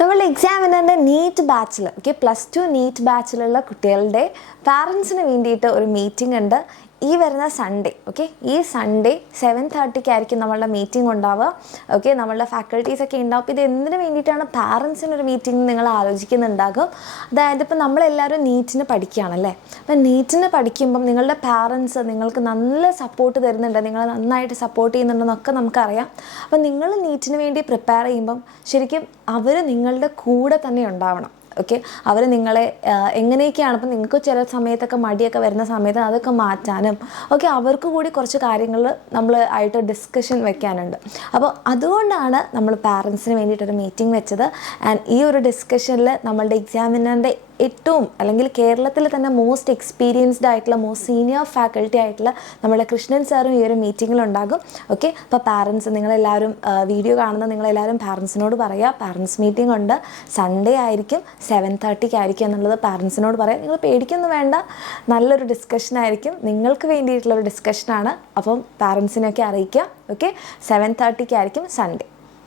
നമ്മളുടെ എക്സാമിനറിൻ്റെ നീറ്റ് ബാച്ചിൽ +2 നീറ്റ് ബാച്ചിലുള്ള കുട്ടികളുടെ പാരൻസിന് വേണ്ടിയിട്ട് ഒരു മീറ്റിംഗ് ഉണ്ട് ഈ വരുന്ന സൺഡേ. ഈ സൺഡേ 7:30 നമ്മളുടെ മീറ്റിംഗ് ഉണ്ടാവുക. നമ്മളുടെ ഫാക്കൽറ്റീസൊക്കെ ഉണ്ടാവും. അപ്പോൾ ഇത് എന്തിനു വേണ്ടിയിട്ടാണ് പാരൻസിനൊരു മീറ്റിംഗ് നിങ്ങൾ ആലോചിക്കുന്നുണ്ടാകും. അതായത് ഇപ്പോൾ നമ്മളെല്ലാവരും നീറ്റിന് പഠിക്കുകയാണല്ലേ. അപ്പം നീറ്റിന് പഠിക്കുമ്പം നിങ്ങളുടെ പാരൻസ് നിങ്ങൾക്ക് നല്ല സപ്പോർട്ട് തരുന്നുണ്ട്, നിങ്ങൾ നന്നായിട്ട് സപ്പോർട്ട് ചെയ്യുന്നുണ്ടെന്നൊക്കെ നമുക്കറിയാം. അപ്പം നിങ്ങൾ നീറ്റിന് വേണ്ടി പ്രിപ്പയർ ചെയ്യുമ്പം ശരിക്കും അവർ നിങ്ങളുടെ കൂടെ തന്നെ ഉണ്ടാവണം. അവർ നിങ്ങളെ എങ്ങനെയൊക്കെയാണ്, അപ്പം നിങ്ങൾക്ക് ചില സമയത്തൊക്കെ മടിയൊക്കെ വരുന്ന സമയത്ത് അതൊക്കെ മാറ്റാനും അവർക്ക് കൂടി കുറച്ച് കാര്യങ്ങൾ നമ്മൾ ആയിട്ട് ഡിസ്കഷൻ വെക്കാനുണ്ട്. അപ്പോൾ അതുകൊണ്ടാണ് നമ്മൾ പാരൻസിന് വേണ്ടിയിട്ടൊരു മീറ്റിംഗ് വെച്ചത്. ആൻഡ് ഈ ഒരു ഡിസ്കഷനിൽ നമ്മളുടെ എക്സാമിനറിൻ്റെ ഏറ്റവും അല്ലെങ്കിൽ കേരളത്തിൽ തന്നെ മോസ്റ്റ് എക്സ്പീരിയൻസ്ഡ് ആയിട്ടുള്ള മോസ്റ്റ് സീനിയർ ഫാക്കൽറ്റി ആയിട്ടുള്ള നമ്മുടെ കൃഷ്ണൻ സാറും ഈ ഒരു മീറ്റിങ്ങിലുണ്ടാകും. അപ്പോൾ പാരൻസ് നിങ്ങളെല്ലാവരും വീഡിയോ കാണുന്ന നിങ്ങളെല്ലാവരും പാരൻസിനോട് പറയുക, പാരൻസ് മീറ്റിംഗ് ഉണ്ട്, സൺഡേ ആയിരിക്കും, 7:30 എന്നുള്ളത് പാരൻസിനോട് പറയാം. നിങ്ങൾ പേടിക്കൊന്നും വേണ്ട, നല്ലൊരു ഡിസ്കഷനായിരിക്കും, നിങ്ങൾക്ക് വേണ്ടിയിട്ടുള്ളൊരു ഡിസ്കഷനാണ്. അപ്പം പാരൻസിനെയൊക്കെ അറിയിക്കുക. 7:30 സൺഡേ.